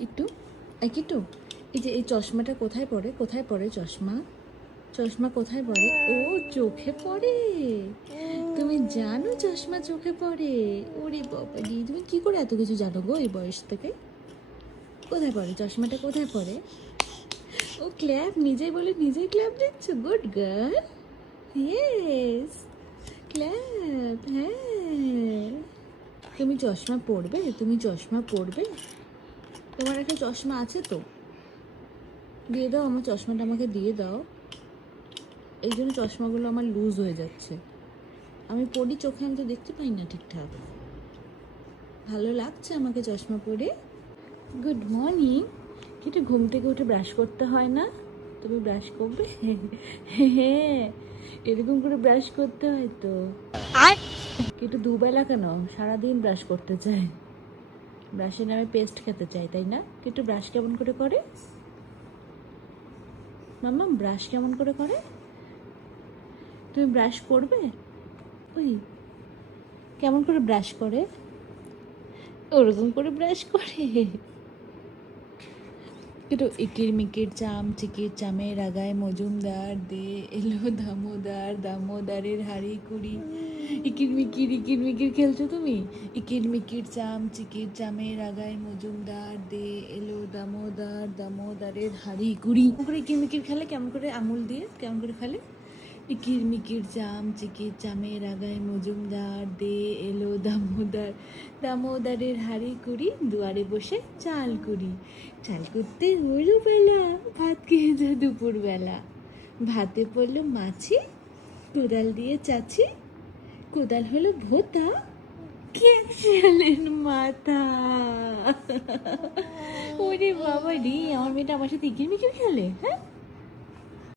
কিট্টু, এই কিট্টু, এই যে এই চশমাটা কোথায় পড়ে? কোথায় পড়ে চশমা? চশমা কোথায় পড়ে? ও চোখে পড়ে। তুমি জানো চশমা চোখে পড়ে? ওরে বাবারি, তুমি কি করে এত কিছু জানো গো এই বয়স থেকে? কোথায় পড়ে চশমাটা? কোথায় পড়ে? ও ক্ল্যাপ নিজেই বলে নিজেই ক্ল্যাপ দিচ্ছ। Good girl, yes, clap. হ্যাঁ, তুমি চশমা পরবে? তুমি চশমা পরবে? তোমার একটা চশমা আছে তো, দিয়ে দাও আমার চশমাটা, আমাকে দিয়ে দাও। এই জন্য চশমাগুলো আমার লুজ হয়ে যাচ্ছে। আমি পরি চোখে, আমি তো দেখতে পাই না ঠিকঠাক। ভালো লাগছে আমাকে চশমা পরে। Good morning. কিন্তু ঘুম থেকে উঠে ব্রাশ করতে হয় না? তুমি ব্রাশ করবে? হ্যাঁ, এরকম করে ব্রাশ করতে হয় তো। কিন্তু দুবেলা কেন, সারাদিন ব্রাশ করতে চাই। ব্রাশের নামে পেস্ট খেতে চাই, তাই না? কিন্তু ব্রাশ কেমন করে করে মাম্মা? ব্রাশ কেমন করে করে? তুমি ব্রাশ করবে? ওই কেমন করে ব্রাশ করে? ওরকম করে ব্রাশ করে। কিন্তু ইকির মিকির চাম চিকির চামের আগায় মজুমদার দে এলো দামোদার, দামোদারের হাড়ি কুড়ি। ইকির মিকির খেলছো তুমি? ইকির মিকির চাম চিকির চামের আগায় মজুমদার দে এলো দামোদার, দামোদারের হাড়ি কুড়ি। করে ইকির মিকির খেলে কেমন করে? আঙুল দিয়ে কেমন করে খেলে? ইকির মিকির চাম চিকির চামের আগায় মজুমদার দে এলো দামোদার, দামোদারের হাড়ি কুড়ি, দুয়ারে বসে চাল কুড়ি। চাল করতে হলো বেলা, ভাত খেয়েছে দুপুরবেলা। ভাতে পড়লো মাছি, কোদাল দিয়ে চাচি, কোদাল হলো ভোতা, খেয়ালের মাথা। ওরে বাবা রে, আমার মেয়েটা আমার সাথে ইকির মিকির খেলে। হ্যাঁ,